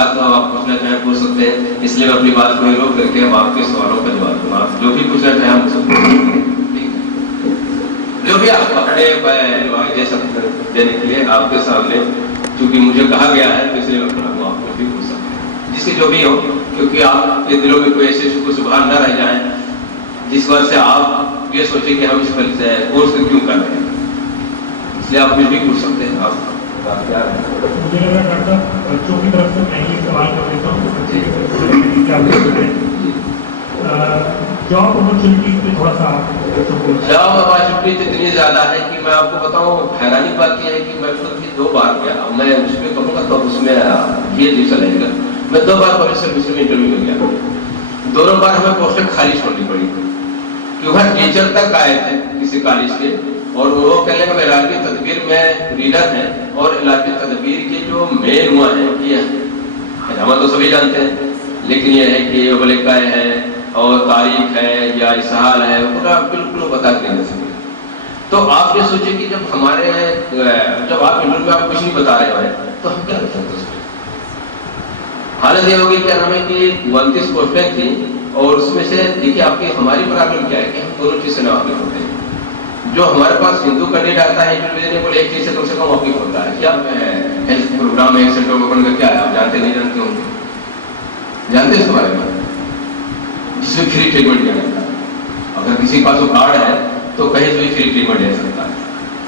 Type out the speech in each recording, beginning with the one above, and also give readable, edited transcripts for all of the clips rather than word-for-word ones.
بات آپ پوچھنا چاہیں پوچھ سکتے ہیں، اس لیے میں اپنی بات کو روک کر کے آپ کے سوالوں کا جواب دوں گا. آپ جو بھی پوچھنا چاہیں ہم سب جو بھی آپ اپنے جواب دے سکتے دینے کے لیے آپ کے سامنے، چونکہ مجھے کہا گیا ہے اس لیے میں آپ کو بھی پوچھ سکتے ہیں جس کی جو بھی ہو، کیونکہ آپ کے دلوں میں کوئی ایسے شکر سبحان نہ رہ جائیں جس وجہ سے آپ یہ سوچیں کہ ہم اس کورس کو کیوں کر رہے ہیں. اس لیے آپ مجھے بھی پوچھ سکتے ہیں. آپ کیا ہے؟ مجھے لگا ڈاکٹر بچوں کی طرف سے میں یہ سوال کر دیتا ہوں. جاب اپرچونیٹیز پہ تھوڑا سا جاب اپرچونیٹیز اتنی زیادہ ہے کہ میں آپ کو بتاؤں، حیرانی بات یہ ہے کہ میں خود بھی 2 بار گیا. میں اس پہ کہوں گا تو اس میں یہ دن چلے گا. میں 2 بار پبلک سروس میں انٹرویو میں گیا. دونوں بار ہمیں پوسٹیں خالی چھوڑنی پڑی کیونکہ ہر ٹیچر تک آئے تھے کسی کالج کے، اور وہ کہنے لگا علاقائی تدبیر میں ریڈر ہے، اور علاقائی تدبیر کے جو مین ہوا ہے یہ ہم تو سبھی جانتے ہیں، لیکن یہ ہے کہ ابلکائے ہے اور تاریخ ہے یا اسحال ہے پورا بالکل بتا کے نہیں سکتے. تو آپ یہ سوچیں کہ جب ہمارے جب آپ انٹرویو میں آپ کچھ نہیں بتا رہے ہیں تو ہم کیا کر سکتے اس میں. حالت یہ ہوگی کہ ہمیں کہ 29 پوسٹیں تھیں، اور اس میں سے دیکھیے آپ کی ہماری پرابلم کیا ہے کہ ہم دونوں چیز سے ناواقف ہوتے ہیں. جو ہمارے پاس ہندو کینڈیڈیٹ آتا ہے انٹرویو کو ایک چیز سے کم واقف ہوتا ہے کیا ہیلتھ پروگرام ہے سینٹر گورنمنٹ کا کیا ہے، آپ جانتے نہیں جانتے ہوں گے، جانتے ہیں اس کے بارے میں، جس میں فری ٹریٹمنٹ دیا جاتا ہے. اگر کسی کے پاس وہ کارڈ ہے تو کہیں سے بھی فری ٹریٹمنٹ دے سکتا ہے.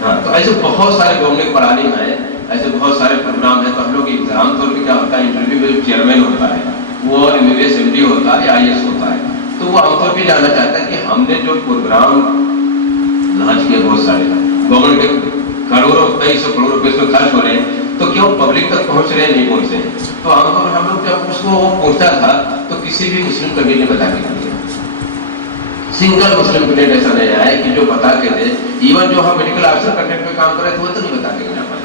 ہاں، تو ایسے بہت سارے گورنمنٹ پڑھانے ہیں، ایسے بہت سارے پروگرام ہیں. تو ہم لوگ عام طور پہ کیا ہوتا ہے انٹرویو میں جو چیئرمین ہوتا ہے وہ MBBS MD ہوتا ہے یا IAS ہوتا ہے، تو وہ عام طور پہ جاننا چاہتا ہے کہ ہم نے جو پروگرام لانچ کیے بہت سارے گورنمنٹ کے کروڑوں 2300 کروڑ روپے اس میں خرچ ہو رہے ہیں، تو کیوں پبلک تک پہنچ رہے ہیں نہیں پہنچ رہے ہیں. تو عام طور پر ہم لوگ جب اس کو پہنچتا تھا تو کسی بھی مسلم کمیٹی نے بتا کے دیا، سنگل مسلم کمیٹی ایسا نہیں آیا کہ جو بتا کے دے. ایون جو ہم میڈیکل آفیسر کنٹیکٹ میں کام کر رہے تھے وہ تو نہیں بتا کے دینا پائے.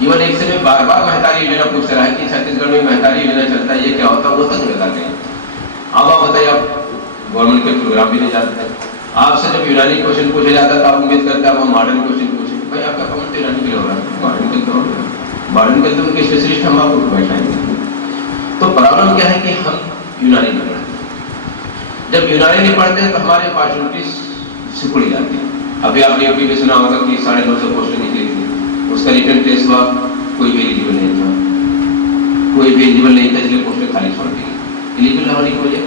ایون ایک سے میں بار بار مہتاری یوجنا پوچھ رہا ہے کہ چھتیس گڑھ میں مہتاری یوجنا چلتا ہے یہ کیا ہوتا ہے، وہ تک نہیں بتا کے. اب آپ بتائیے، آپ گورنمنٹ کے پروگرام بھی نہیں جانتے. آپ سے جب یونانی کوشچن پوچھا جاتا ہے تو آپ امید کرتے ہیں آپ ماڈرن کوشچن پوچھیں. بھائی آپ کا کمنٹ یونانی کے لیے ہو رہا ہے، ماڈرن کے اندر ان کے اسپیشلسٹ ہم آپ کو بیٹھائیں گے. تو پرابلم کیا ہے کہ ہم یونانی نہیں پڑھتے. جب یونانی نہیں پڑھتے ہیں تو ہماری اپارچونیٹیز سکڑی جاتی ہیں. ابھی آپ نے ابھی بھی سنا ہوگا کہ 250 پوسٹیں نکلی تھی، اس کا ریٹرن ٹیسٹ ہوا، کوئی بھی ایلیجیبل نہیں تھا، کوئی بھی ایلیجیبل نہیں تھا، اس لیے پوسٹیں خالی چھوڑ دی. ایلیجیبل ہونے کی وجہ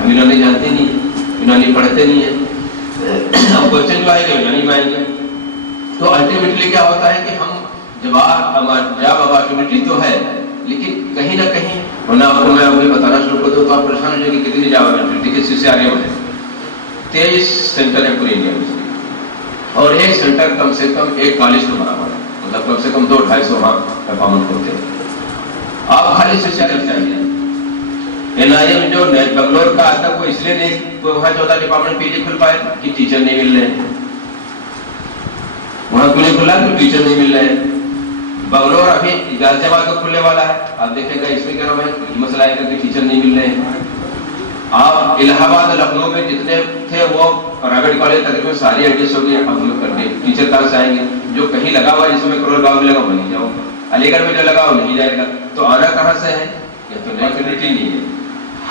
ہم یونانی جانتے نہیں، یونانی پڑھتے نہیں ہیں. اب کوشچن جو آئے گا یونانی میں آئیں گے. تو الٹیمیٹلی کیا ہوتا ہے کہ ہم جاب اپارچونیٹی تو ہے لیکن کہیں نہ کہیں، ورنہ آپ کو میں ابھی بتانا شروع کر دوں تو آپ پریشان ہو جائیں کہ کتنی جاب اپارچونیٹی کس سے آگے بڑھے. 23 سینٹر ہے پورے انڈیا میں، اور ایک سینٹر کم سے کم ایک کالج کے برابر ہے، مطلب کم سے کم 200-250 وہاں پرفارمنس ہوتے ہیں. آپ خالی سے چاہیے. NIM جو بنگلور کا آتا ہے وہ اس لیے نہیں، وہاں 14 ڈپارٹمنٹ PG کھل پائے کہ ٹیچر نہیں مل رہے ہیں. وہاں کھلے کھلا تو ٹیچر نہیں مل رہے ہیں. بنگلور ابھی غازی آباد کو کھلنے والا ہے، آپ دیکھیں گا اس میں کیا نام ہے مسئلہ ہے کہ ٹیچر نہیں مل رہے ہیں. آپ الہ آباد لکھنؤ میں جتنے تھے وہ پرائیویٹ کالج تقریباً ساری ایڈجسٹ ہو گئی. اب ہم لوگ کرنے ٹیچر کہاں سے آئیں گے؟ جو کہیں لگا ہوا جس میں کروڑ گاؤں میں لگا وہ نہیں جاؤ گا، علی گڑھ میں جو لگا وہ نہیں جائے گا. تو آنا کہاں سے ہے؟ یہ تو نئی کمیونٹی نہیں ہے.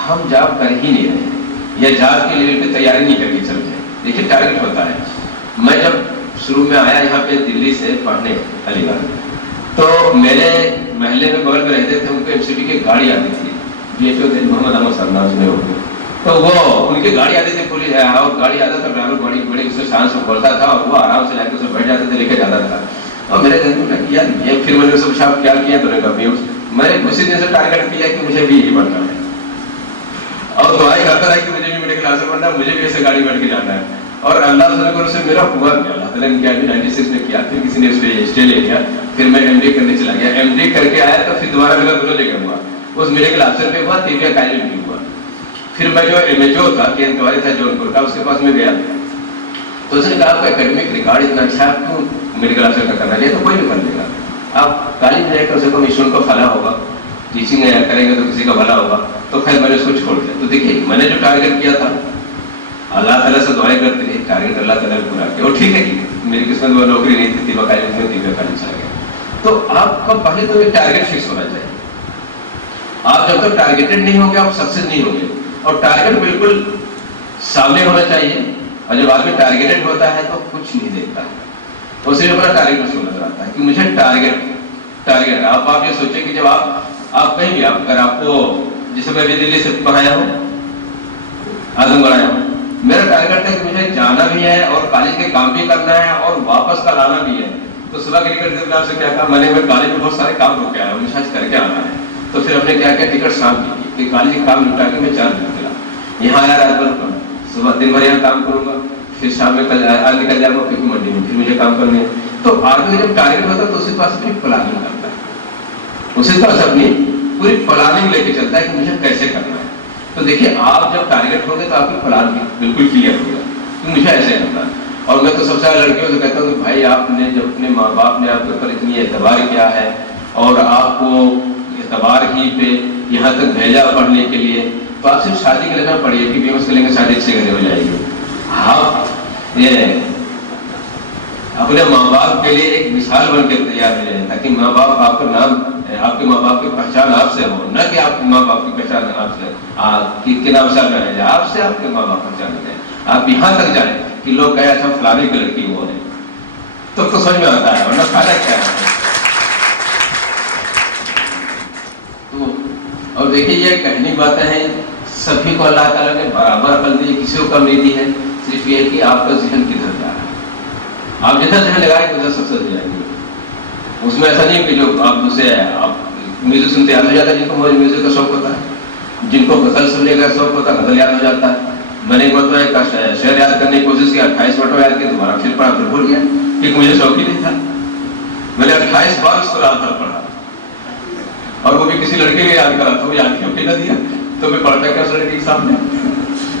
ہم جاب کر ہی نہیں رہے یا جاب کے لیول پہ تیاری نہیں کر کے چل رہے. دیکھیے ٹارگیٹ ہوتا ہے. میں جب شروع میں آیا یہاں پہ دلی سے پڑھنے علی گڑھ، تو میرے محلے میں بغل میں رہتے تھے، ان کو MCP کی گاڑی آتی تھی، DHO تھے محمد احمد سرناز میں ہو، تو وہ ان کی گاڑی آتی تھی پولیس گاڑی آتا تھا، ڈرائیور گاڑی بڑی اس سے شان سے کھولتا تھا اور وہ آرام سے جا کے اسے بیٹھ جاتے تھے، لے کے جاتا تھا. اور میرے دل میں کیا یہ پھر میں نے سب شاپ کیا کیا تو میں نے اسی دن سے ٹارگیٹ کیا کہ مجھے بھی یہی بننا ہے. اور دعائیں کرتا رہا کہ مجھے بھی میڈیکل آفیسر بننا ہے، مجھے بھی ایسے گاڑی بیٹھ کے جانا ہے. اور اللہ تعالیٰ سے میرا ہوا بھی اللہ تعالیٰ نے کیا 96 میں کیا، پھر کسی نے اس پہ اسٹے لے لیا، پھر میں MD کرنے چلا گیا. MD کر کے آیا تو پھر دوبارہ میرا دونوں جگہ ہوا، اس میڈیکل آفیسر پہ ہوا، تیریا کالج میں بھی ہوا. پھر میں جو MHO تھا KN تھا جونپور کا، اس کے پاس میں گیا تو اس نے کہا آپ کا اکیڈمک ریکارڈ اتنا اچھا ہے، آپ کو میڈیکل آفیسر کا کرنا چاہیے. تو کوئی بھی کر لے گا، آپ کالج میں رہ کر اسے کم اسٹوڈنٹ کو بھلا ہوگا، ٹیچنگ کریں گے تو کسی کا بھلا ہوگا. تو خیر میں نے اس کو چھوڑ دیا. تو دیکھیے میں نے جو ٹارگیٹ کیا تھا اللہ تعالیٰ سے دعائیں کرتے ہیں، ٹارگیٹ اللہ تعالیٰ نے پورا کیا. اور ٹھیک ہے کہ میری قسمت میں نوکری نہیں تھی، کالج میں چلا گیا. تو آپ کا پہلے تو ایک ٹارگیٹ فکس ہونا چاہیے. آپ جب تک ٹارگیٹڈ نہیں ہوں گے آپ سکسیس نہیں ہوں گے. اور ٹارگیٹ بالکل سامنے ہونا چاہیے. اور جب آدمی ٹارگیٹڈ ہوتا ہے تو کچھ نہیں دیکھتا ہے, وہ صرف اپنا ٹارگیٹ اس کو نظر آتا ہے کہ مجھے ٹارگیٹ. آپ یہ سوچیں کہ جب آپ کہیں بھی اگر آپ کو, جسے میں بھی دلی سے پڑھایا ہوں, اعظم گڑھ آیا ہوں, میرا ٹارگیٹ ہے کہ مجھے جانا بھی ہے اور کالج کے کام بھی کرنا ہے اور واپس کل آنا بھی ہے. تو صبح کے ٹکٹ سے کیا کہا, میں کالج میں بہت سارے کام روک کے آیا ہوں, مجھے آج کر کے آنا ہے. تو پھر ہم نے کیا کیا, ٹکٹ شام کی کہ کالج کے کام نپٹا کے میں 4 دن چلا یہاں آیا, رات بھر صبح دن بھر یہاں کام کروں گا, پھر شام میں نکل جاؤں گا کیونکہ منڈی میں پھر مجھے کام کرنے ہیں. تو آدمی جب ٹارگیٹ ہوتا ہے تو اس کے پاس اپنی پلاننگ کرتا ہے, اس کے پاس اپنی پوری پلاننگ لے کے چلتا ہے کہ مجھے کیسے کرنا ہے. تو دیکھیے آپ جب ٹارگیٹ ہوں گے تو آپ کی پلان بالکل کلیئر ہوگا کہ مجھے ایسے کرنا ہے. اور میں تو سب سے زیادہ لڑکیوں سے کہتا ہوں کہ بھائی آپ نے جب اپنے ماں باپ نے آپ کے اوپر اتنی اعتبار کیا ہے اور آپ کو اعتبار ہی پہ یہاں تک بھیجا پڑھنے کے لیے, تو آپ صرف شادی کر لینا پڑیے کہ بیوس کریں گے شادی 6 گھنٹے ہو جائے گی. آپ یہ اپنے ماں باپ کے لیے ایک مثال بن کے تیار ہو جائے تاکہ ماں باپ آپ کا نام, آپ کے ماں باپ کی پہچان آپ سے ہو, نہ کہ آپ کے ماں باپ کی پہچان آپ سے کے نام سے جانا جائے, آپ سے آپ کے ماں باپ پہچان جائے. آپ یہاں تک جائیں کہ لوگ کہے اچھا فلانے کی لڑکی وہ ہے, تو سمجھ میں آتا ہے, ورنہ فائدہ کیا ہے. تو اور دیکھیے یہ کہنی باتیں ہیں, سبھی کو اللہ تعالیٰ نے برابر عقل دی, کسی کو کم نہیں دی ہے. صرف یہ کہ آپ کا ذہن کدھر جا رہا ہے, آپ جتنا ذہن لگائیں ادھر سکسیس ہو جائیں گے. اس میں ایسا نہیں کہ جو آپ دوسرے آپ میوزک سنتے یاد ہو جاتا ہے, جن کو میوزک کا شوق ہوتا ہے, جن کو غزل سننے کا شوق ہوتا ہے غزل یاد ہو جاتا ہے. میں نے ایک مرتبہ ایک شعر یاد کرنے کی کوشش کی, 28 مرتبہ یاد کی, دوبارہ پھر پڑھا, پھر بھول گیا کیونکہ مجھے شوق ہی نہیں تھا. میں نے 28 بار اس کو رات بھر پڑھا, اور وہ بھی کسی لڑکے کو یاد کرا تھا, وہ یاد کیوں نہ دیا, تو میں پڑھتا کیا اس لڑکے کے سامنے,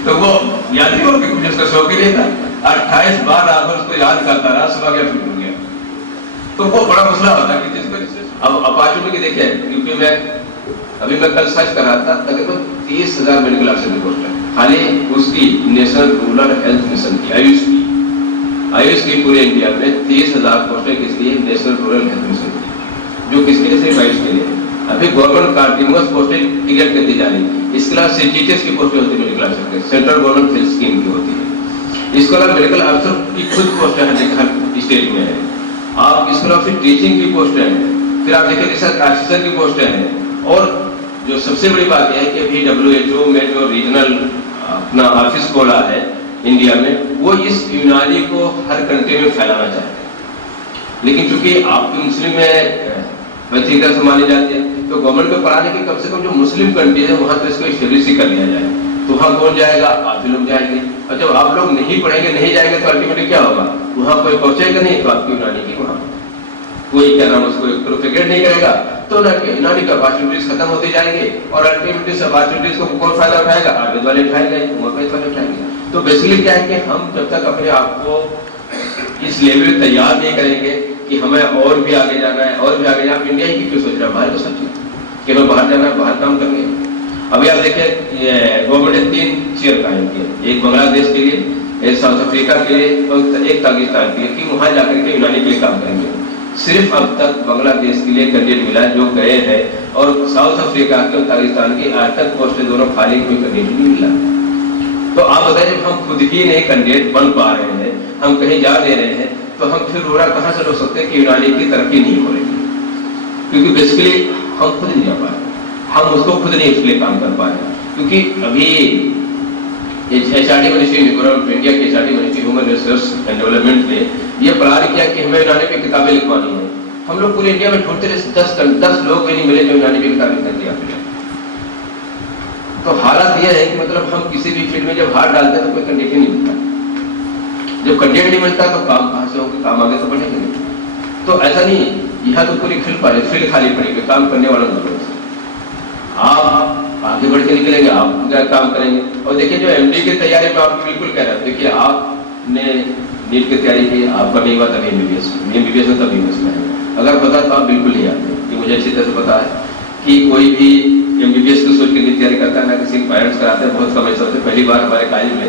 تو وہ یاد نہیں ہو کہ مجھے اس کا شوق ہی نہیں تھا. 28 بار رات بھر اس کو یاد کرتا رہا, صبح گیا پھر بھول گیا. تو وہ بڑا مسئلہ ہوتا ہے کہ جس کو اب اپارچونیٹی دیکھیں, کیونکہ میں ابھی میں کل سرچ کر رہا تھا, تقریباً 30,000 میڈیکل آفیسر کی پوسٹ ہے خالی اس کی نیشنل رورل ہیلتھ مشن کی, آیوش کی پورے انڈیا میں 30,000 پوسٹیں کس لیے, نیشنل رورل ہیلتھ مشن کی, جو کس کے لیے, صرف آیوش کے لیے. ابھی گورنمنٹ کنٹینیوس پوسٹیں کلیئر کر دی جا رہی ہے. اس کے علاوہ ٹیچرس کی پوسٹیں ہوتی ہے میڈیکل آفیسر کے, سینٹرل گورنمنٹ ہیلتھ اسکیم کی ہوتی ہے. اس کے علاوہ میڈیکل آفیسر کی خود پوسٹیں ہر اسٹیٹ میں ہیں. آپ اس کے علاوہ پھر ٹیچنگ کی پوسٹیں ہیں, پھر آپ دیکھیں ریسرچ آفیسر کی پوسٹیں ہیں. اور جو سب سے بڑی بات یہ ہے کہ ابھی WHO میں جو ریجنل اپنا آفس کھولا ہے انڈیا میں, وہ اس یونانی کو ہر کنٹری میں پھیلانا چاہتے ہیں. لیکن چونکہ آپ کی مسلم میں ویتھیکل سے مانی جاتی ہے, تو گورنمنٹ کو پڑھانے کی کم سے کم جو مسلم کنٹریز ہیں وہاں تو اس کو اسٹیبلش کر لیا جائے. تو وہاں کون جائے گا, آپ ہی لوگ جائیں گے. اور جب آپ لوگ نہیں پڑھیں گے, نہیں جائیں گے, تو الٹیمیٹلی کیا ہوگا, وہاں کوئی پہنچے گا نہیں, تو آپ کی یونانی کی وہاں کوئی کیا نام اس کو پروپیگیٹ نہیں کرے گا, تو یونانی کا اپارچونیٹیز ختم ہوتے جائیں گے. اور الٹیمیٹلی اپارچونیٹیز کو کون فائدہ اٹھائے گا, عابد والے اٹھائیں گے, عمر والے اٹھائیں گے. تو بیسیکلی کیا ہے کہ ہم جب تک اپنے آپ کو اس لیول تیار نہیں کریں گے کہ ہمیں اور بھی آگے جانا ہے, اور بھی آگے جانا, انڈیا ہی کی کیوں سوچ رہا ہے, باہر کو سوچ رہا کہ ہمیں باہر جانا ہے, باہر کام کریں گے. ابھی آپ دیکھیں گورنمنٹ نے 3 چیئر قائم کیے, ایک بنگلہ دیش کے لیے, ایک ساؤتھ افریقہ کے لیے, اور ایک پاکستان کے لیے, کہ وہاں جا کر کے یونانی کے لیے کام کریں گے. صرف اب تک بنگلہ دیش کے لیے کینڈیڈیٹ ملا جو گئے ہیں, اور ساؤتھ افریقہ کے اور پاکستان کی آج تک پوسٹیں دونوں خالی کوئی کینڈیڈیٹ نہیں ملا. تو آپ بتائیں, جب ہم خود ہی نہیں کینڈیڈیٹ بن پا رہے ہیں, ہم کہیں جا دے رہے ہیں, تو ہم پھر رورا کہاں سے روک سکتے ہیں کہ یونانی کی ترقی نہیں ہو رہی ہے. کیونکہ بیسیکلی ہم خود نہیں جا پائے, ہم اس کو خود نہیں اس کے لیے کام کر پائے. کیونکہ ابھی HRD منسٹری گورنمنٹ انڈیا کی HRD ministry human resource and development نے یہ پلان کیا کہ ہمیں یونانی میں کتابیں لکھوانی ہیں. ہم لوگ پورے انڈیا میں ڈھونڈتے رہے, 10 لوگ بھی نہیں ملے جو یونانی میں کتابیں لکھنے دیا. تو حالت یہ ہے کہ مطلب ہم کسی بھی فیلڈ میں جب ہاتھ ڈالتے ہیں تو کوئی کنڈیشن نہیں ملتا. جب کنڈیشن نہیں ملتا تو کام کہاں سے ہوگا, کام آگے تو بڑھے گا نہیں. تو ایسا نہیں, یہاں تو پوری فیلڈ خالی پڑے گی, کام کرنے والوں کو ضرورت ہے. آپ آگے بڑھ کے نکلیں گے, آپ کیا کام کریں گے. اور دیکھیے جو MD کی تیاری میں آپ بالکل کہہ رہا ہوں, دیکھیے آپ نے نیٹ کی تیاری کی, آپ کا نہیں ہوا تب MBBS میں تبھی مسئلہ ہے. اگر پتا تو آپ بالکل نہیں آتے. یہ مجھے اچھی طرح سے پتا ہے کہ کوئی بھی MBBS کو سوچ کے نہیں تیاری کرتا ہے, نہ کسی پیرنٹس کراتے ہیں, بہت کم ایسا ہوتے ہیں. پہلی بار ہمارے کالج میں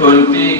20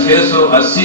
680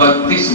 32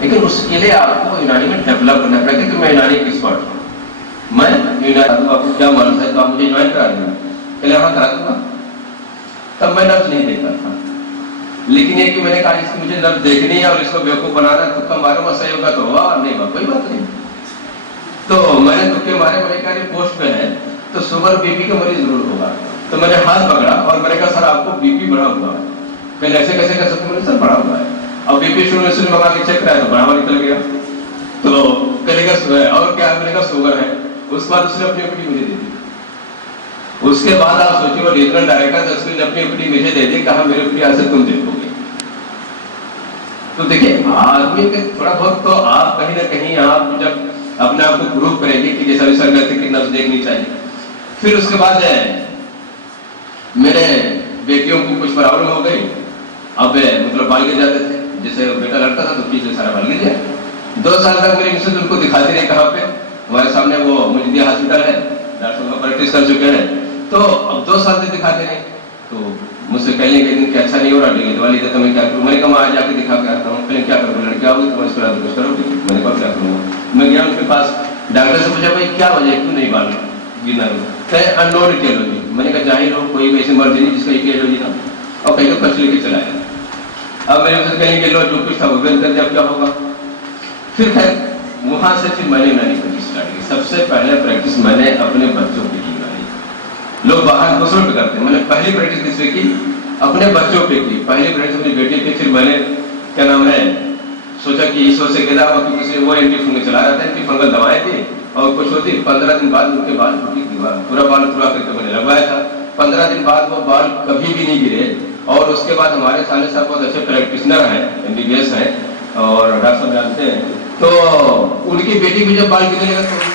لیکن اس کے لیے آپ کو یونانی میں ڈیولپ کرنا پڑے گا کہ میں یونانی ایکسپرٹ ہوں, میں یونانی آپ کو کیا معلوم ہے تو آپ مجھے جوائن کرا دیں, پہلے وہاں کرا دوں گا. تب میں لفظ نہیں دیکھتا تھا, لیکن یہ کہ میں نے کہا اس کی مجھے لفظ دیکھنی ہے اور اس کو بیوقوف بنانا, تکا ماروں گا, صحیح ہوگا تو ہوا, نہیں ہوا کوئی بات نہیں. تو میں نے تکے مارے, میں نے کہا یہ پوسٹ پہ ہے تو شوگر بی پی کا مریض ضرور ہوگا. تو میں نے ہاتھ پکڑا اور میں نے کہا سر آپ کو بی پی بڑھا ہوا ہے. پہلے ایسے کیسے کر سکتے, میں نے سر بڑھا ہوا ہے. اب بی پی شروع سے لگا کے چیک کرایا تو بڑھاوا نکل گیا. تو کہنے کا اور کیا, میں نے کہا شوگر ہے. اس کے بعد اس نے اپنی اوپی مجھے دے دی. اس کے بعد آپ سوچیے وہ ریجنل ڈائریکٹر اس نے اپنی اوپی مجھے دے دی, کہا میری اوپی ایسے تم دیکھو گے. تو دیکھیے آدمی کے تھوڑا بہت تو آپ کہیں نہ کہیں آپ جب اپنے آپ کو پروف کریں گے کہ جیسا بھی سر کہتے کہ نفس دیکھنی چاہیے. پھر اس کے بعد میرے بیٹیوں کو کچھ پرابلم ہو گئی. اب مطلب بال گر جاتے تھے, جیسے بیٹا لڑتا تھا تو پیچھے سارا بال گر جائے. 2 سال تک میری مسز ان کو دکھاتی رہی, کہاں پہ, ہمارے سامنے وہ مجدیہ ہاسپٹل ہے, ڈاکٹر صاحب پریکٹس کر چکے ہیں. تو اب 2 سال سے دکھاتے رہے. تو مجھ سے کہنے کے کہ اچھا نہیں ہو رہا, دوا لیتے تو میں کیا کروں. میں نے کہا میں آج جا کے دکھا کے آتا ہوں. پہلے کیا کروں, لڑکیاں ہوگی تو اس پر کچھ کرو گی. میں نے کہا کیا کروں گا. میں گیا ان کے پاس, ڈاکٹر سے پوچھا بھائی کیا وجہ ہے, کیوں نہیں بال گرنا ہے. کہ اننون ایٹیولوجی. میں نے کہا ظاہر ہو کوئی ویسی مرضی نہیں جس کا ایٹیولوجی تھا, اور کہیں تو کچھ لے کے چلایا. اب میرے سے کہیں کہ لو جو کچھ تھا وہ بند کر دیا, اب کیا ہوگا. پھر خیر وہاں سے پھر میں نے یونانی پریکٹس اسٹارٹ کی. سب سے پہلے پریکٹس میں نے اپنے بچوں کی یونانی. لوگ باہر دوسروں پہ کرتے ہیں, میں نے پہلی پریکٹس کس پہ کی, اپنے بچوں پہ کی. پہلی پریکٹس اپنی بیٹی پہ. پھر میں نے کیا نام ہے سوچا کہ اس وجہ سے گدا ہوا کہ کسی وہ اینٹی فنگل چلا رہا تھا, اینٹی فنگل دوائیں تھی اور کچھ ہوتی. 15 دن بعد ان کے بال پورا بال پورا کر کے میں نے لگوایا تھا. 15 دن بعد وہ بال کبھی بھی نہیں گرے. اور اس کے بعد ہمارے سالے صاحب بہت اچھے پریکٹیشنر ہیں, MBBS ہیں اور ڈاکٹر صاحب جانتے ہیں. تو ان کی بیٹی بھی جب بال گرنے لگا تو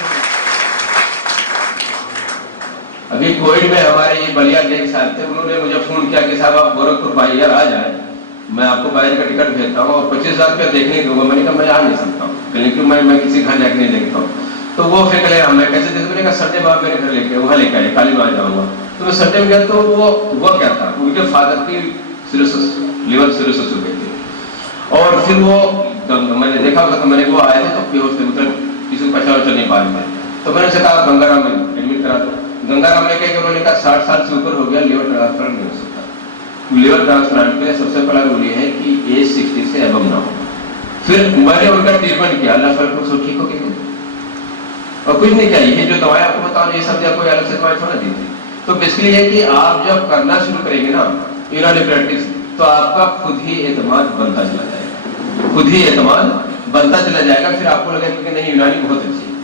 ابھی کووڈ میں ہمارے یہ بلیا دیکھ صاحب تھے, انہوں نے مجھے فون کیا کہ صاحب آپ گورکھپور بھائی آ جائیں, میں آپ کو باہر کا ٹکٹ بھیجتا ہوں اور 25,000 روپیہ دیکھنے دوں گا. میں نے کہا میں آ نہیں سکتا ہوں, کیونکہ میں کسی گھر جا کے نہیں دیکھتا ہوں. تو وہ پھر کہے میں کیسے دیکھ, میں نے کہا سنڈے میں آپ میرے گھر لے کے وہاں لے کے آئے, کالی میں آ جاؤں گا. تو میں سنڈے میں گیا تو وہ کیا تھا, ان کے فادر کی لیور سیروسس ہو گئی تھی. اور پھر وہ میں نے دیکھا ہوگا تو میں نے وہ آئے تھے تو بیہوش تھے, مطلب کسی کو پہچان چل نہیں پا رہے تھے. تو میں نے سے کہا گنگا رام میں ایڈمٹ کرا دو. گنگا رام نے کہا کہ انہوں نے کہا 60 سال سے اوپر ہو گیا, لیور ٹرانسپلانٹ نہیں ہو سکتا. لیور ٹرانسپلانٹ کے لیے سب سے پہلا رول یہ ہے کہ ایج 60 سے ابو نہ ہو. پھر میں نے ان کا ٹریٹمنٹ کیا, اللہ فرق کو ٹھیک ہو گیا اور کچھ نہیں کیا. یہ جو دوائیں آپ کو بتاؤں یہ سب کوئی الگ سے دوائیں تھوڑا دی تھی. تو بیسکلی یہ کہ آپ جب کرنا شروع کریں گے نا یونانی پریکٹس, تو آپ کا خود ہی اعتماد بنتا چلا جائے گا, خود ہی اعتماد بنتا چلا جائے گا. پھر آپ کو لگے کہ نہیں یونانی بہت اچھی ہے.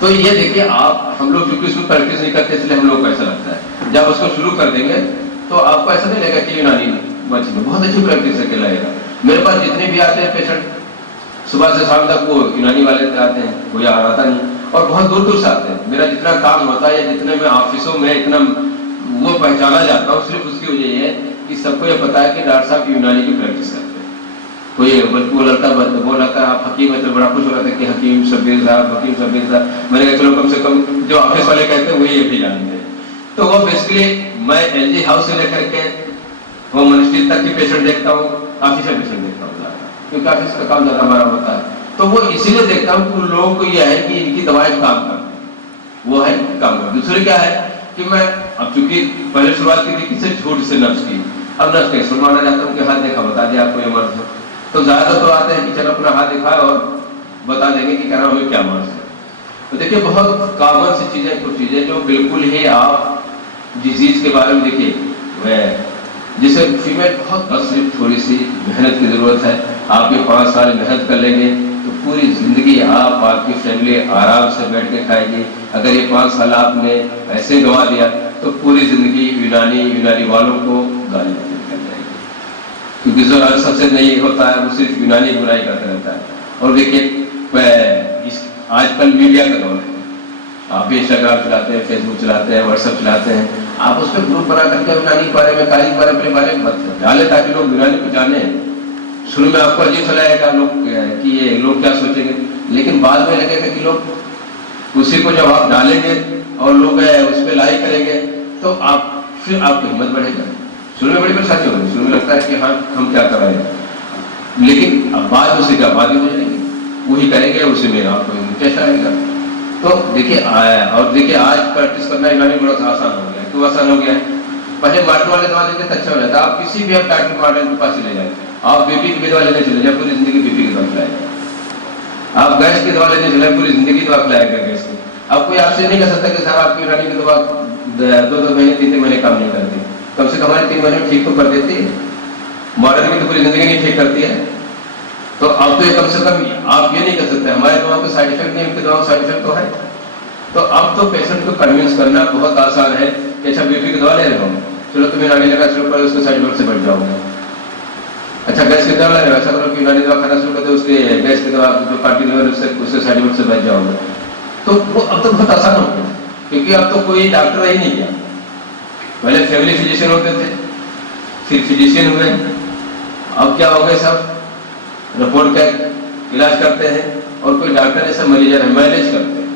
تو یہ دیکھیے آپ, ہم لوگ کیونکہ اس میں پریکٹس نہیں کرتے اس لیے ہم لوگ کو ایسا لگتا ہے. جب اس کو شروع کر دیں گے تو آپ کو ایسا نہیں لگے گا کہ یونانی بہت اچھی پریکٹس ہے کہ لگے گا. میرے پاس جتنے بھی آتے ہیں پیشنٹ, صبح سے شام تک وہ یونانی والے آتے ہیں, کوئی آتا نہیں, اور بہت دور دور سے آتے ہیں. میرا جتنا کام ہوتا ہے یا جتنے میں آفسوں میں اتنا وہ پہچانا جاتا ہوں, صرف اس کی وجہ یہ ہے کہ سب کو یہ پتا ہے کہ ڈاکٹر صاحب یونانی کی پریکٹس کرتے ہیں. کوئی بلکہ وہ لڑتا ہے آپ حکیم ہے تو بڑا خوش ہو رہا تھا کہ حکیم شبیر صاحب, حکیم شبیر صاحب. میں نے کہا چلو کم سے کم جو آفس والے کہتے ہیں وہی یہ بھی جانتے ہیں. تو وہ بیسکلی میں LG ہاؤس سے لے کر کے وہ منسٹری تک کی پیشنٹ دیکھتا ہوں, آفیشل پیشنٹ دیکھتا ہوں زیادہ, کیونکہ آفس کا کام زیادہ ہمارا ہوتا ہے. تو وہ اسی لیے دیکھتا ہوں کہ ان لوگوں کو یہ ہے کہ ان کی دوائیں کام کریں, وہ ہے کام کریں. دوسرے کیا ہے کہ میں اب چونکہ پہلے شروعات کی تھی کسی جھوٹ سے نفس کی, اب نفس کیسے مانا جاتا ہوں کہ ہاتھ دیکھا بتا دیا آپ کو یہ مرض ہے. تو زیادہ تو آتے ہیں کہ چلو اپنا ہاتھ دکھائے اور بتا دیں گے کہ کہنا ہمیں کیا مرض ہے. تو دیکھیے بہت کامن سی چیزیں, کچھ چیزیں جو بالکل ہی آپ ڈیزیز کے بارے میں دیکھیے, جسے فیمیل بہت صرف تھوڑی سی محنت کی ضرورت ہے. آپ کے 5 سال محنت کر لیں گے تو پوری زندگی آپ کی فیملی آرام سے بیٹھ کے کھائے گی. اگر یہ 5 سال آپ نے ایسے گنوا دیا تو پوری زندگی یونانی والوں کو گالی کر جائے گی, کیونکہ جو سب سے نہیں ہوتا ہے وہ صرف یونانی برائی کرتا رہتا ہے. اور دیکھیے آج کل میڈیا کا دور ہے, آپ بھی انسٹاگرام چلاتے ہیں, فیس بک چلاتے ہیں, واٹس ایپ چلاتے ہیں, آپ اس پہ گروپ بنا کر کے یونانی کے بارے میں, کالی کے بارے میں ڈالیں تاکہ لوگ یونانی کو جانیں. شروع میں آپ کو عجیب چلائے گا لوگ کہ یہ لوگ کیا سوچیں گے, لیکن بعد میں لگے گا کہ لوگ اسی کو جب آپ ڈالیں گے اور لوگ اس پہ لائک کریں گے تو پھر آپ کی ہمت بڑھے گا. شروع میں بڑی پریشانی ہوگی, شروع میں لگتا ہے کہ ہاں ہم کیا کر رہے ہیں, لیکن اب بات اسی کا بات ہی ہو جائے گی, وہی کریں گے, اسی میں آپ کو انٹرسٹ آئے گا. تو دیکھیے اور دیکھیے آج پریکٹس کرنا یونانی بڑا آسان ہو گیا ہے. کیوں آسان ہو گیا ہے؟ پہلے ماڈرن والے دوا دیتے تھے, اچھا ہو جاتا. آپ کسی بھی ڈاکٹر ماڈرن کے پاس چلے جائیں, آپ بی پی کی دوا لینے چلے جائیں, پوری زندگی بی پی کی دوا کھلائے گا. آپ گیس کی دوا لینے چلے, پوری زندگی دوا کھلائے گا گیس کی. اب کوئی آپ سے نہیں کہہ سکتا کہ صاحب آپ کی یونانی کی دوا 2 مہینے 3 مہینے کام نہیں کرتی. کم سے کم ہمارے 3 مہینے ٹھیک تو کر دیتی ہے. ماڈرن کی تو پوری زندگی نہیں ٹھیک کرتی ہے. تو اب تو یہ کم سے کم آپ یہ نہیں کر سکتے ہمارے دواؤں کو سائڈ افیکٹ نہیں, ان کی دواؤں کو سائڈ افیکٹ تو ہے. تو اب تو پیشنٹ کو کنوینس کرنا بہت آسان ہے کہ اچھا بی پی کی دوا لے رہے ہو, چلو تمہیں یونانی لگا شروع کرو, اس کے سائڈ افیکٹ سے بچ جاؤ گے. اچھا گیس کی دوا لے رہے ہو, ایسا کرو کہ یونانی دوا کھانا شروع کر دو, اس کے گیس کی دوا جو فیٹی لیور اس سے سائڈ افیکٹ سے بچ جاؤ گے. تو وہ اب تو بہت آسان ہو گیا, کیونکہ اب تو کوئی ڈاکٹر ہی نہیں گیا. پہلے فیملی فزیشین ہوتے تھے, پھر فزیشین ہوئے, اب کیا ہو گئے سب رپورٹ کا علاج کرتے ہیں, اور کوئی ڈاکٹر ایسا مریض ہے مینیج کرتے ہیں.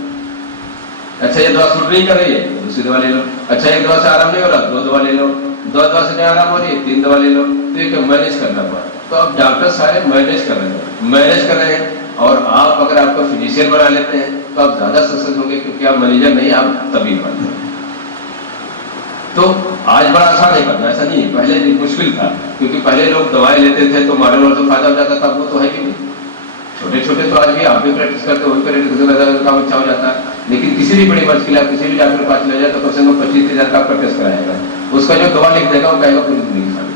اچھا یہ دوا سوٹ نہیں کر رہی ہے, دوسری دوا لے لو. اچھا ایک دوا سے آرام نہیں ہو رہا, 2 دوا لے لو. 2 دوا سے نہیں آرام ہو رہی ہے, 3 دوا لے لو. تو یہ مینیج کرنا پڑا. تو اب ڈاکٹر سارے مینیج کر رہے ہیں. اور آپ اگر آپ کو فزیشین بنا لیتے ہیں تو آپ زیادہ سکسیس ہوں گے, کیونکہ آپ مینیجر نہیں, آپ طبیب بنتے ہیں. تو آج بڑا آسان ہے کرنا, ایسا نہیں ہے. پہلے مشکل تھا, کیونکہ پہلے لوگ دوائیں لیتے تھے تو ماڈرن والوں کو فائدہ ہو جاتا تھا. وہ تو ہے کہ نہیں, چھوٹے چھوٹے تو آج بھی آپ بھی پریکٹس کرتے, وہی پریکٹس کام اچھا ہو جاتا ہے. لیکن کسی بھی بڑی مرض کے لیے آپ کسی بھی ڈاکٹر کے پاس چلے جائے تو کم سے کم 25,000 کا آپ کا ٹیسٹ کرائے گا. اس کا جو دوا لکھ دے گا وہ کہے گا پوری زندگی کھانا.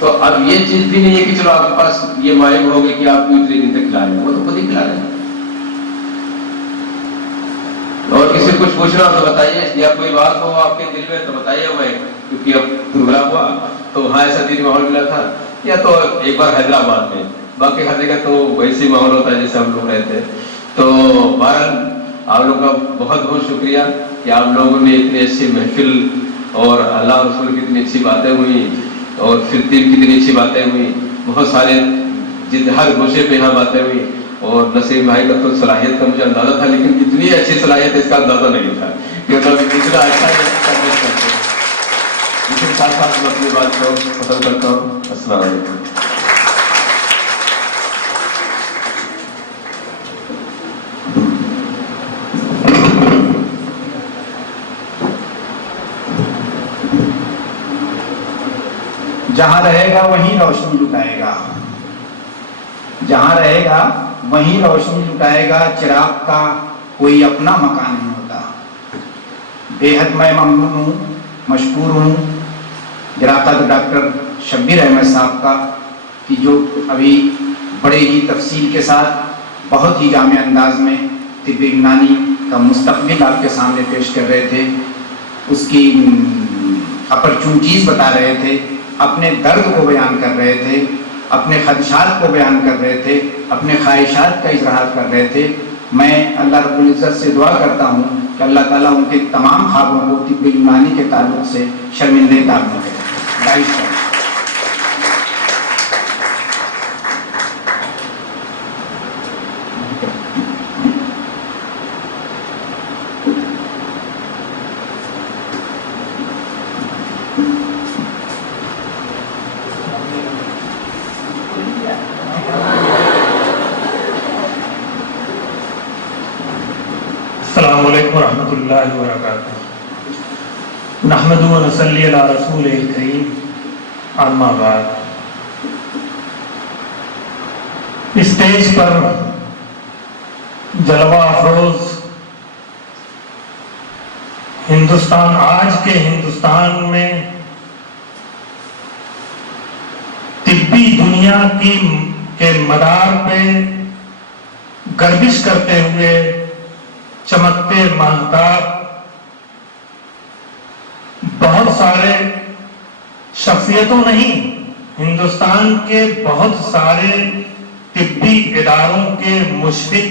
تو اب یہ چیز بھی نہیں ہے کہ چلو آپ کے پاس یہ مائنڈ ہوگی کہ آپ کو اتنی دن تک کھلا رہے ہیں, وہ تو خود ہی کھلا رہے ہیں. اور کسی کچھ پوچھنا ہو تو بتائیے, یا کوئی بات ہو آپ کے دل میں تو بتائیے. میں کیونکہ اب پروگرام ہوا تو وہاں ایسا دینی ماحول ملا تھا, یا تو ایک بار حیدرآباد میں, باقی ہر جگہ تو ویسے ماحول ہوتا ہے جیسے ہم لوگ رہتے ہیں. تو بہرحال آپ لوگوں کا بہت بہت شکریہ کہ آپ لوگوں نے اتنی اچھی محفل, اور اللہ رسول کی اتنی اچھی باتیں ہوئی, اور پھر دین کی اتنی اچھی باتیں ہوئی. بہت سارے ہر گوشے پہ یہاں باتیں ہوئی. اور نسیم بھائی کا تو صلاحیت کا مجھے اندازہ تھا, لیکن اتنی اچھی صلاحیت اس کا اندازہ نہیں تھا کہ اتنا اچھا کرتے. لیکن ساتھ ساتھ میں اپنی بات کو ختم کرتا ہوں. السلام علیکم. جہاں رہے گا وہیں روشنی لٹائے گا, جہاں رہے گا وہیں روشنی لٹائے گا. چراغ کا کوئی اپنا مکان نہیں ہوتا. بے حد میں ممنون ہوں, مشکور ہوں جناب ڈاکٹر شبیر احمد صاحب کا, کہ جو ابھی بڑے ہی تفصیل کے ساتھ بہت ہی جامع انداز میں طب یونانی کا مستقبل آپ کے سامنے پیش کر رہے تھے. اس کی اپرچونٹیز بتا رہے تھے, اپنے درد کو بیان کر رہے تھے, اپنے خدشات کو بیان کر رہے تھے, اپنے خواہشات کا اظہار کر رہے تھے. میں اللہ رب العزت سے دعا کرتا ہوں کہ اللہ تعالیٰ ان کے تمام خوابوں کو طب یونانی کے تعلق سے شرمندہ کار نہ کرے. السلام علیکم ورحمۃ اللہ وبرکاتہ. نحمد و نصلی علی رسول الکریم, اما بعد. اسٹیج پر جلوہ افروز ہندوستان, آج کے ہندوستان میں طبی دنیا کے مدار پہ گردش کرتے ہوئے چمکتے ماہتاب بہت سارے شخصیتوں نہیں, ہندوستان کے بہت سارے طبی اداروں کے مشفق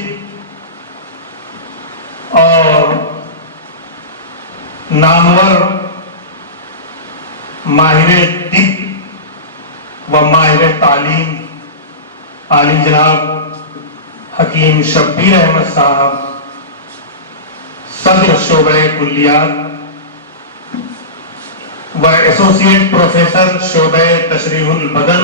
اور نامور ماہر طب و ماہر تعلیم عالی جناب حکیم شبیر احمد صاحب, صدر شعبہ کلیات و ایسوسیٹ پروفیسر شعبہ تشریح البدن,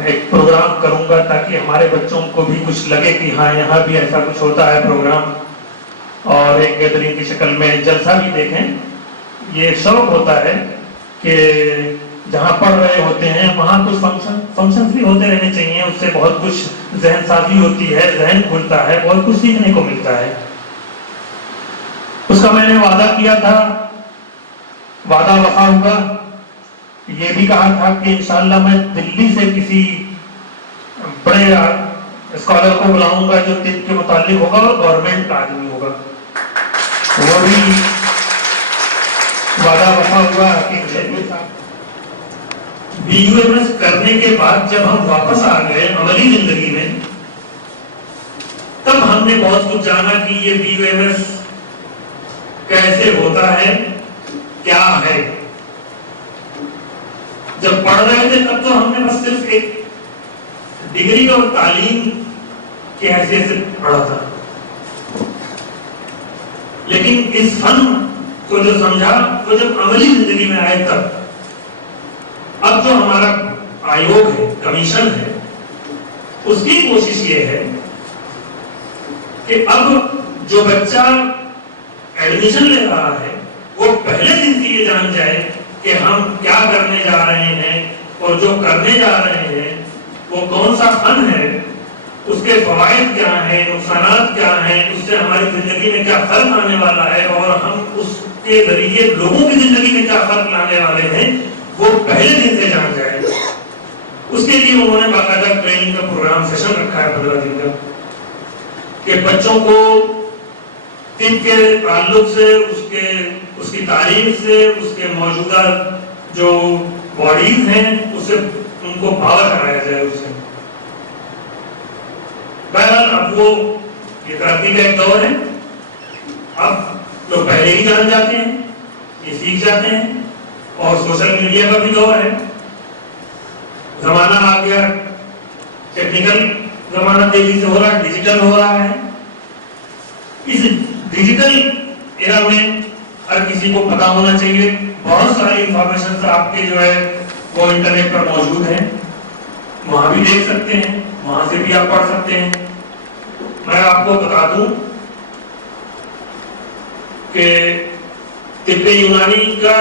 میں ایک پروگرام کروں گا تاکہ ہمارے بچوں کو بھی کچھ لگے کہ ہاں یہاں بھی ایسا کچھ ہوتا ہے پروگرام، اور ایک گیدرنگ کی شکل میں جلسہ بھی دیکھیں. یہ ایک شوق ہوتا ہے کہ جہاں پڑھ رہے ہوتے ہیں وہاں کچھ فنکشن بھی ہوتے رہنے چاہیے. اس سے بہت کچھ ذہن سازی ہوتی ہے، ذہن کھلتا ہے، بہت کچھ سیکھنے کو ملتا ہے. اس کا میں نے وعدہ کیا تھا، وعدہ وفا ہوا. یہ بھی کہا تھا کہ انشاءاللہ میں دلی سے کسی بڑے اسکالر کو بلاؤں گا جو طب کے متعلق ہوگا اور گورنمنٹ کا آدمی ہوگا. وہ بھی وعدہ وفا ہوا. BUMS کرنے کے بعد جب ہم واپس آ گئے عملی زندگی میں، تب ہم نے بہت کچھ جانا کہ یہ BUMS کیسے ہوتا ہے، کیا ہے. جب پڑھ رہے تھے تب تو ہم نے بس صرف ایک ڈگری اور تعلیم کی حیثیت سے پڑھا تھا، لیکن اس فن کو جو سمجھا وہ جب عملی زندگی میں آئے تب. اب جو ہمارا آیوگ ہے، کمیشن ہے، اس کی کوشش یہ ہے کہ اب جو بچہ ایڈمیشن لے رہا ہے وہ پہلے دن سے یہ جان جائے کہ ہم کیا کرنے جا رہے ہیں، اور جو کرنے جا رہے ہیں وہ کون سا فن ہے، اس کے فوائد کیا ہیں، نقصانات کیا ہیں، اس سے ہماری زندگی میں کیا فرق آنے والا ہے، اور ہم اس کے ذریعے لوگوں کی زندگی میں کیا فرق لانے والے ہیں، وہ پہلے دن سے جان جائے. اس کے لیے انہوں نے باقاعدہ ٹریننگ کا پروگرام سیشن رکھا ہے 15 دن کا، کہ بچوں کو طب کے تعلق سے، اس کی تعلیم سے، اس کے موجودہ جو باڈیز ہیں اسے ان کو پاور کرایا جائے. اس سے بہرحال اب وہ یہ ترقی کا ایک دور ہے. اب تو پہلے ہی جان جاتے ہیں، یہ سیکھ جاتے ہیں، اور سوشل میڈیا کا بھی دور ہے. زمانہ آ گیا، ٹیکنیکل زمانہ تیزی سے ہو رہا ہے، ڈیجیٹل ہو رہا ہے. اس ڈیجیٹل ایرا میں ہر کسی کو پتا ہونا چاہیے. بہت ساری انفارمیشن آپ کے جو ہے وہ انٹرنیٹ پر موجود ہیں، وہاں بھی دیکھ سکتے ہیں، وہاں سے بھی آپ پڑھ سکتے ہیں. میں آپ کو بتا دوں کہ طب یونانی کا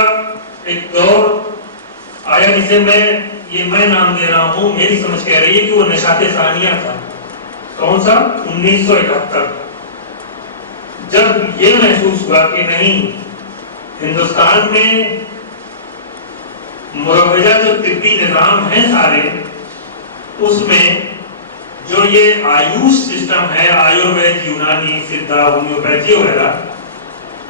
ایک دور آیا جسے میں نام دے رہا ہوں، میری سمجھ کہہ رہی ہے کہ وہ نشاط ثانیہ تھا. کون سا؟ 1971. جب یہ محسوس ہوا کہ نہیں، ہندوستان میں مروجہ جو طبی نظام ہیں سارے، اس میں جو یہ آیوش سسٹم ہے، آیوروید، یونانی، سدھا، ہومیوپیتھی وغیرہ،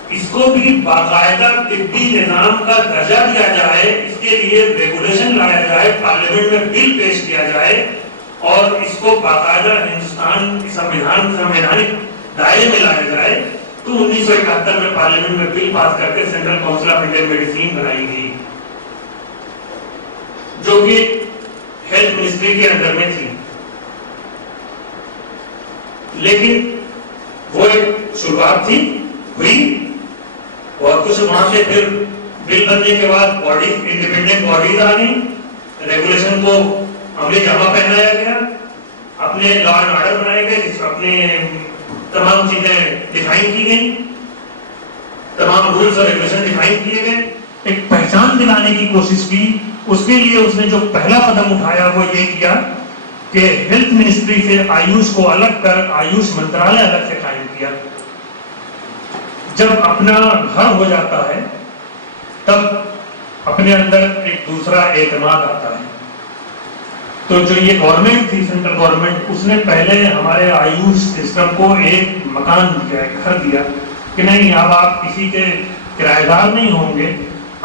اس کو بھی باقاعدہ طبی نظام کا درجہ دیا جائے. اس کے لیے ریگولیشن لایا جائے، پارلیمنٹ میں بل پیش کیا جائے، اور اس کو باقاعدہ ہندوستان کی سنویدھانک دائرے میں لایا جائے. تو 1971 میں پارلیمنٹ میں بل پاس کر کے central council of Indian medicine بنائی گئی، جو کہ ہیلتھ منسٹری کے اندر میں تھی. لیکن وہ ایک شروعات تھی، ہوئی، اور کچھ وہاں سے پھر بل بننے کے بعد باڈی انڈیپینڈنٹ باڈیز آ گئی، ریگولیشن کو عملی جامہ پہنایا گیا، اپنے لا اینڈ آرڈر بنائے گئے، جس اپنے تمام چیزیں ڈیفائن کی گئی، تمام رولز اور ریگولیشن ڈیفائن کیے گئے. ایک پہچان دلانے کی کوشش کی. اس کے لیے اس نے جو پہلا قدم اٹھایا وہ یہ کیا کہ ہیلتھ منسٹری سے آیوش کو الگ کر آیوش منترالیہ الگ سے قائم کیا. جب اپنا گھر ہو جاتا ہے تب اپنے اندر ایک دوسرا اعتماد آتا ہے. تو جو یہ گورنمنٹ تھی، سینٹرل گورنمنٹ، اس نے پہلے ہمارے آیوش سسٹم کو ایک مکان دیا، ایک گھر دیا کہ نہیں، اب آپ کسی کے کرایہ دار نہیں ہوں گے،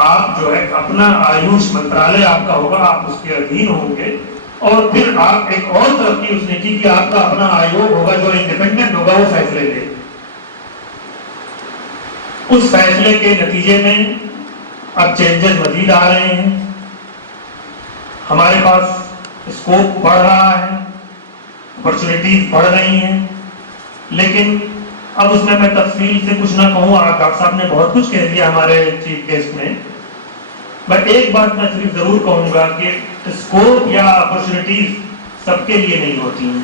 آپ جو ہے اپنا آیوش منترالیہ آپ کا ہوگا، آپ اس کے ادھین ہوں گے. اور پھر آپ ایک اور ترقی اس نے کی کہ آپ کا اپنا آیوگ ہوگا جو انڈیپینڈنٹ ہوگا، وہ فیصلے لے. اس فیصلے کے نتیجے میں اب چینجز مزید آ رہے ہیں، ہمارے پاس اسکوپ بڑھ رہا ہے، اپرچونیٹیز بڑھ رہی ہیں. لیکن اب اس میں تفصیل سے کچھ نہ کہوں، ڈاکٹر صاحب نے بہت کچھ کہہ دیا ہمارے چیف گیسٹ نے. میں ایک بات میں صرف ضرور کہوں گا کہ اسکوپ یا اپرچونٹیز سب کے لیے نہیں ہوتی ہیں.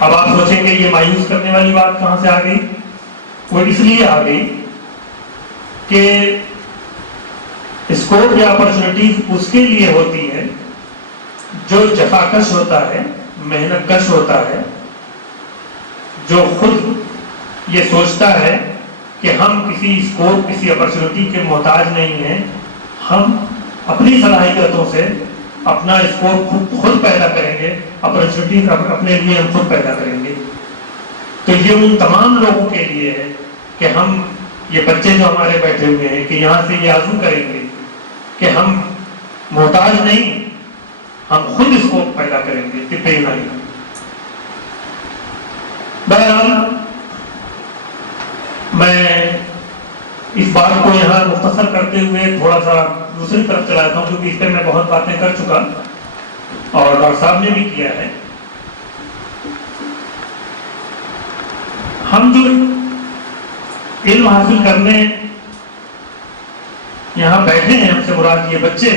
اب آپ سوچیں گے یہ مایوس کرنے والی بات کہاں سے آ گئی؟ وہ اس لیے آ گئی کہ اسکوپ یا اپرچونٹیز اس کے لیے ہوتی ہے جو جفاکش ہوتا ہے، محنت کش ہوتا ہے، جو خود یہ سوچتا ہے کہ ہم کسی اسکوپ، کسی اپرچونٹی کے محتاج نہیں ہیں، ہم اپنی صلاحیتوں سے اپنا اسکوپ خود پیدا کریں گے، اپرچونٹیز اپنے لیے ہم خود پیدا کریں گے. تو یہ ان تمام لوگوں کے لیے ہے کہ ہم، یہ بچے جو ہمارے بیٹھے ہوئے ہیں، کہ یہاں سے یہ عزم کریں گے کہ ہم محتاج نہیں، ہم خود اسکوپ پیدا کریں گے. طب یونانی. بہرحال میں اس بات کو یہاں مختصر کرتے ہوئے تھوڑا سا دوسری طرف چلا جاتا ہوں، کیونکہ اس پہ میں بہت باتیں کر چکا اور ڈاکٹر صاحب نے بھی کیا ہے. ہم جو علم حاصل کرنے یہاں بیٹھے ہیں، ہم سے مراد یہ بچے،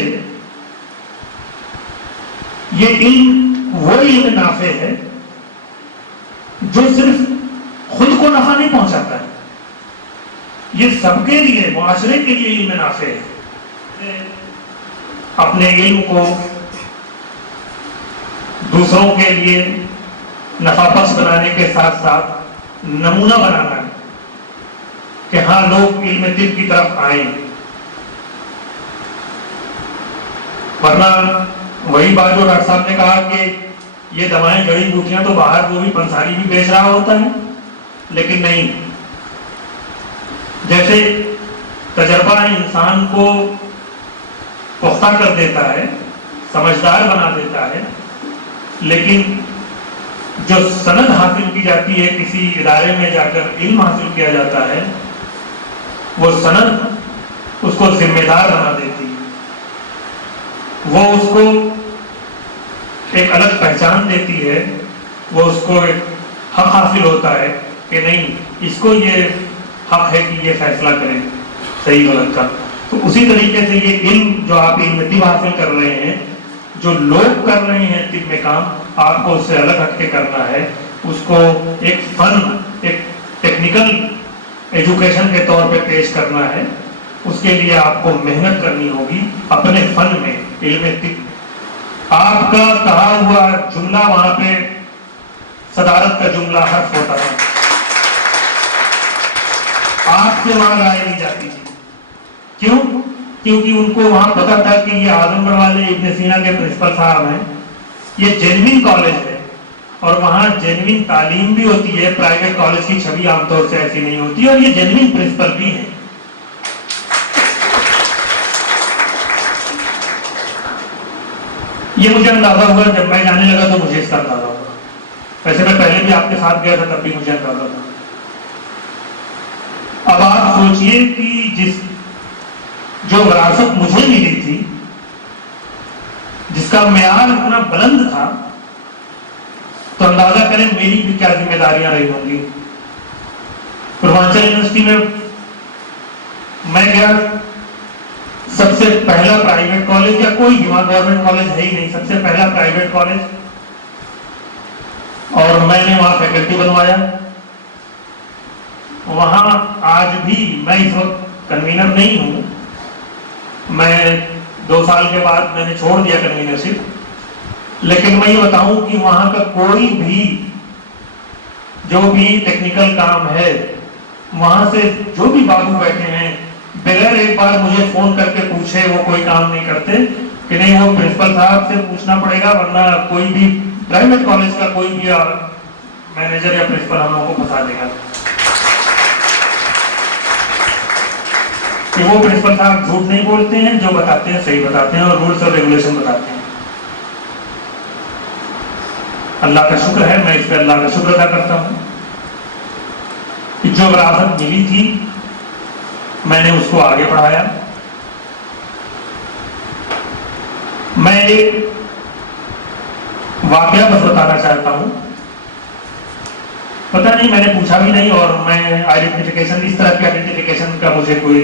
یہ علم وہ علم نافع ہے جو صرف خود کو نفع نہیں پہنچاتا ہے، یہ سب کے لیے، معاشرے کے لیے علم نافع ہے. اپنے علم کو دوسروں کے لیے نفع بخش بنانے کے ساتھ ساتھ نمونہ بنانا ہے کہ ہاں لوگ علم طب کی طرف آئیں. ورنہ وہی بات جو ڈاکٹر صاحب نے کہا کہ یہ دوائیں، جڑی بوٹیاں تو باہر وہ بھی پنساری بھی بیچ رہا ہوتا ہے، لیکن نہیں. جیسے تجربہ انسان کو پختہ کر دیتا ہے، سمجھدار بنا دیتا ہے، لیکن جو سند حاصل کی جاتی ہے، کسی ادارے میں جا کر علم حاصل کیا جاتا ہے، وہ سند اس کو ذمہ دار بنا دیتی ہے، وہ اس کو ایک الگ پہچان دیتی ہے، وہ اس کو ایک حق حاصل ہوتا ہے کہ نہیں، اس کو یہ حق ہے کہ یہ فیصلہ کریں صحیح غلط کا. تو اسی طریقے سے یہ علم جو آپ علم طب حاصل کر رہے ہیں، جو لوگ کر رہے ہیں طب میں کام، آپ کو اس سے الگ ہٹ کے کرنا ہے. اس کو ایک فن، ایک ٹیکنیکل ایجوکیشن کے طور پہ پیش کرنا ہے. اس کے لیے آپ کو محنت کرنی ہوگی اپنے فن میں، علم طب. آپ کا کہا ہوا جملہ وہاں پہ صدارت کا جملہ حرف ہوتا ہے، آپ سے وہاں رائے لی جاتی تھی. کیوں؟ کیونکہ ان کو وہاں پتا تھا کہ یہ اعظم گڑھ والے ابن سینا کے پرنسپل صاحب ہیں، یہ جینوین کالج ہے اور وہاں جینوین تعلیم بھی ہوتی ہے. پرائیویٹ کالج کی چھوی عام طور سے ایسی نہیں ہوتی، اور یہ جینوین پرنسپل بھی ہیں. یہ مجھے اندازہ ہوا جب میں جانے لگا تو مجھے اس کا اندازہ ہوا. ویسے میں پہلے بھی آپ کے ساتھ گیا تھا، تب بھی مجھے اندازہ تھا. اب آپ سوچئے کہ جو وراثت مجھے ملی تھی، جس کا معیار اتنا بلند تھا، تو اندازہ کریں میری بھی کیا ذمہ داریاں رہی ہوں گی. پوروانچل یونیورسٹی میں گیا، سب سے پہلا پرائیویٹ کالج، یا کوئی بھی وہاں گورنمنٹ کالج ہے ہی نہیں، سب سے پہلا پرائیویٹ کالج، اور میں نے وہاں فیکلٹی بنوایا. وہاں آج بھی میں اس وقت کنوینر نہیں ہوں، میں 2 سال کے بعد میں نے چھوڑ دیا کنوینرشپ، لیکن میں یہ بتاؤں کہ وہاں کا کوئی بھی جو بھی ٹیکنیکل کام ہے، وہاں سے جو بھی بابو بیٹھے ہیں، بغیر ایک بار مجھے فون کر کے پوچھے وہ کوئی کام نہیں کرتے کہ نہیں وہ پرنسپل صاحب سے پوچھنا پڑے گا، ورنہ کوئی بھی پرائیویٹ کالج کا کوئی بھی مینیجر یا پرنسپل ہم لوگوں کو پھنسا دے گا. کہ وہ پرنسپل صاحب جھوٹ نہیں بولتے ہیں، جو بتاتے ہیں صحیح بتاتے ہیں اور رولز اور ریگولیشن بتاتے ہیں. اللہ کا شکر ہے، میں اس پہ اللہ کا شکر ادا کرتا ہوں کہ جو وراثت ملی تھی میں نے اس کو آگے بڑھایا. میں ایک واقعہ بس بتانا چاہتا ہوں، پتہ نہیں میں نے پوچھا بھی نہیں، اور میں آئیڈینٹیفیکیشن، اس طرح کی آئیڈینٹیفیکیشن کا مجھے کوئی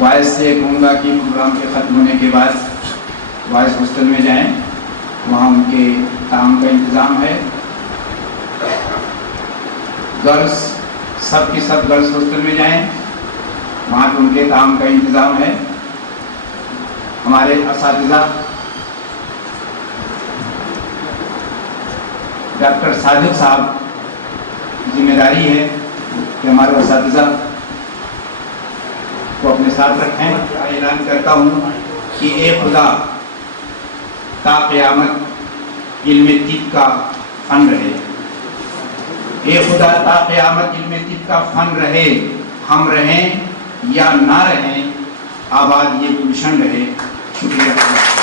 وائس سے کہوں گا کہ پروگرام کے ختم ہونے کے بعد وائس ہاسٹل میں جائیں، وہاں ان کے کام کا انتظام ہے. گرلس سب کی سب گرلس ہاسٹل میں جائیں، وہاں پہ ان کے کام کا انتظام ہے. ہمارے اساتذہ ڈاکٹر صادق صاحب ذمہ داری ہے کہ ہمارے اساتذہ کو اپنے ساتھ رکھیں. اعلان کرتا ہوں کہ اے خدا تا قیامت علم طب کا فن رہے. اے خدا تا قیامت علم طب کا فن رہے، ہم رہیں یا نہ رہیں، آباد یہ گلشن رہے. شکریہ.